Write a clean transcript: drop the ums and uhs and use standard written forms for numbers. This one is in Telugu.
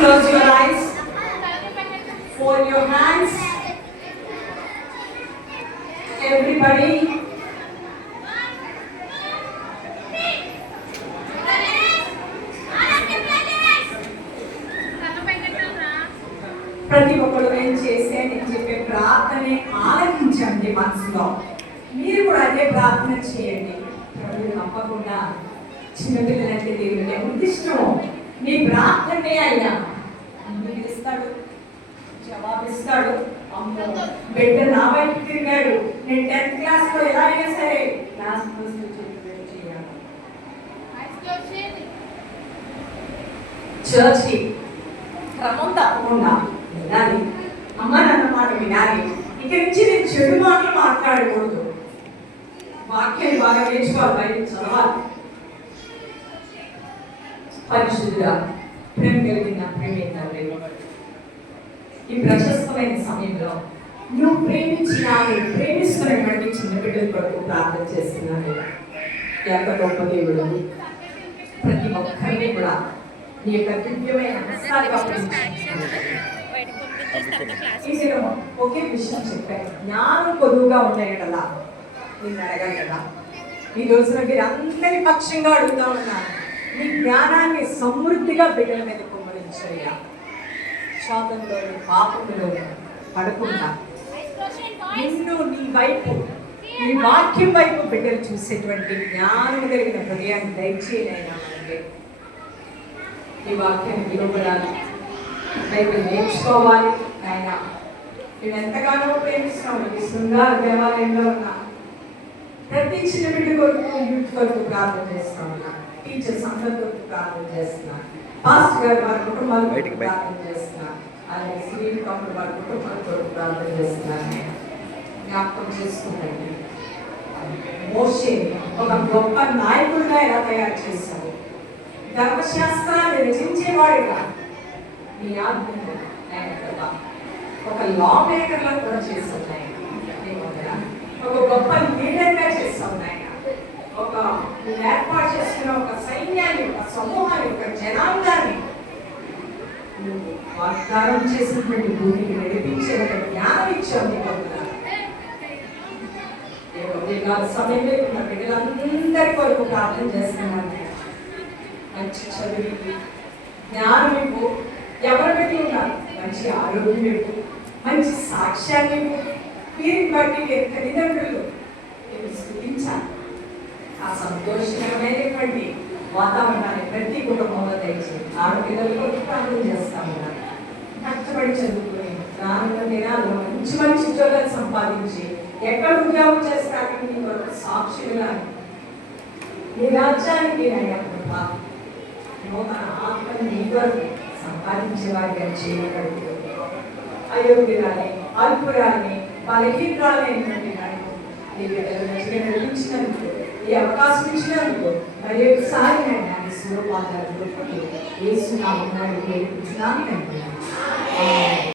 close your eyes. Fold your hands. Everybody. ప్రతి ఒక్కరు నేను చేసే నేను చెప్పే ప్రార్థనే ఆలకించండి మనసులో. మీరు కూడా అదే ప్రార్థన చేయండి. ప్రభు తప్పకుండా చిన్నపిల్లలంటే దేవుడు ఎంత ఇష్టమో నీ ప్రార్థనే అయినా అన్ని ఇస్తాడు, జవాబిస్తాడు. అమ్మో బిడ్డ నా వైపు తిరిగాడు, నేను 10th క్లాస్లో ఎలా అయినా సరే క్లాస్ ఫస్ట్ చేయాలి. చర్చ్కి క్రమం తప్పకుండా వినాలి, అమ్మ నాన్న మాట వినాలి. ఇక్కడి నుంచి నేను చెడు మాటలు మాట్లాడకూడదు. వాక్యాన్ని బాగా నేర్చుకోవాలి, బయట చదవాలి. పరిశుద్ధుడా ప్రేమ కలిగిన ప్రేమించాలి. ఈ ప్రశస్తమైన సమయంలో నువ్వు ప్రేమిస్తున్నటువంటి చిన్న బిడ్డల కొరకు ప్రార్థన చేస్తున్నాను. ఎంత గొప్ప దేవుడు. ప్రతి ఒక్కరిని కూడా నీ యొక్క దివ్యమైన ఒకే విషయం చెప్పాను. జ్ఞానం పొదువుగా ఉన్నాయి కదా, నేను అడగాలి కదా. ఈ రోజున మీరు అందరి పక్షంగా అడుగుతా ఉన్నాను. నీ జ్ఞానాన్ని సమృద్ధిగా బిడ్డల మీద కుమ్మరించయ్యా. శాతంలో పాపంలో పడకుండా నిన్ను నీ వైపు, నీ వాక్యం వైపు బిడ్డలు చూసేటువంటి జ్ఞానం కలిగిన హృదయాన్ని దయచేయనైనా మనకి. ఈ వాక్యాన్ని విలువడాలి, బైబిల్ నేర్చుకోవాలి. ఆయన నేను ఎంతగానో ప్రేమిస్తున్నాను. ఈ శృంగార దేవాలయంలో ఉన్నా ప్రతి చిన్న బిడ్డ కొరకు, యూత్ కొరకు ప్రార్థన చేస్తా ఉన్నా. టీచర్స్ అందరి కొరకు ప్రార్థన చేస్తున్నా. పాస్టర్ గారు వారి కుటుంబాల కొరకు ప్రార్థన చేస్తున్నా. అలాగే శ్రీని కౌంటర్ వారి కుటుంబాల కొరకు ప్రార్థన చేస్తున్నాను. జ్ఞాపకం చేసుకుంటాను. మోషేని ఒక గొప్ప నాయకుడిగా ఎలా తయారు చేశావు, ధర్మశాస్త్రాన్ని రచించేవాడుగా నీ ఆజ్ఞను ఆయన కదా ఒక లా మేకర్లో కూడా చేశావు ఆయన. ఒక గొప్ప లీడర్గా చేస్తావు ఆయన. ఒక ఏర్పాటు చేసుకున్న ఒక సైన్యాన్ని, ఒక సమూహాన్ని, ఒక జనాంగాన్ని నువ్వు వాగ్దానం చేసినటువంటి భూమికి నడిపించే ఒక జ్ఞానం ఇచ్చావు. నీకు సమయంలో ఉన్న బిడ్డలందరి కొరకు ప్రార్థన చేస్తున్నాను. మంచి చదువుకి జ్ఞానం ఇవ్వు. ఎవరు పెట్టి ఉన్నారు మంచి ఆరోగ్యం ఇవ్వు, మంచి సాక్ష్యాన్ని ఇవ్వు. వీరిని బట్టి మీరు తల్లిదండ్రులు మీరు స్థుతించాలి. ఆ సంతోషకరమైనటువంటి వాతావరణాన్ని ప్రతి కుటుంబంలో దయచేసి ఆడపిల్లల కొరకు ప్రార్థన చేస్తాము. కష్టపడి చదువుకుని రానున్న దినాల్లో మంచి మంచి ఉద్యోగాలు సంపాదించి ఎక్కడ ఉద్యోగం చేస్తారని నీ కొరకు సాక్షులుగా నీ రాజ్యానికి నూతన ఆత్మని నీ కొరకు సంపాదించే వారిగా చేయబడుతుంది. అయోగ్యురాలని, అల్పురాలని, బలహీనరాలైనటువంటి నాకు నీ బిడ్డలు మంచిగా నడిపించినందుకు, ఈ అవకాశం ఇచ్చినందుకు మరి ఒకసారి నేను శివపాదాలు యేసు నామమున వేడుకుంటున్నాను.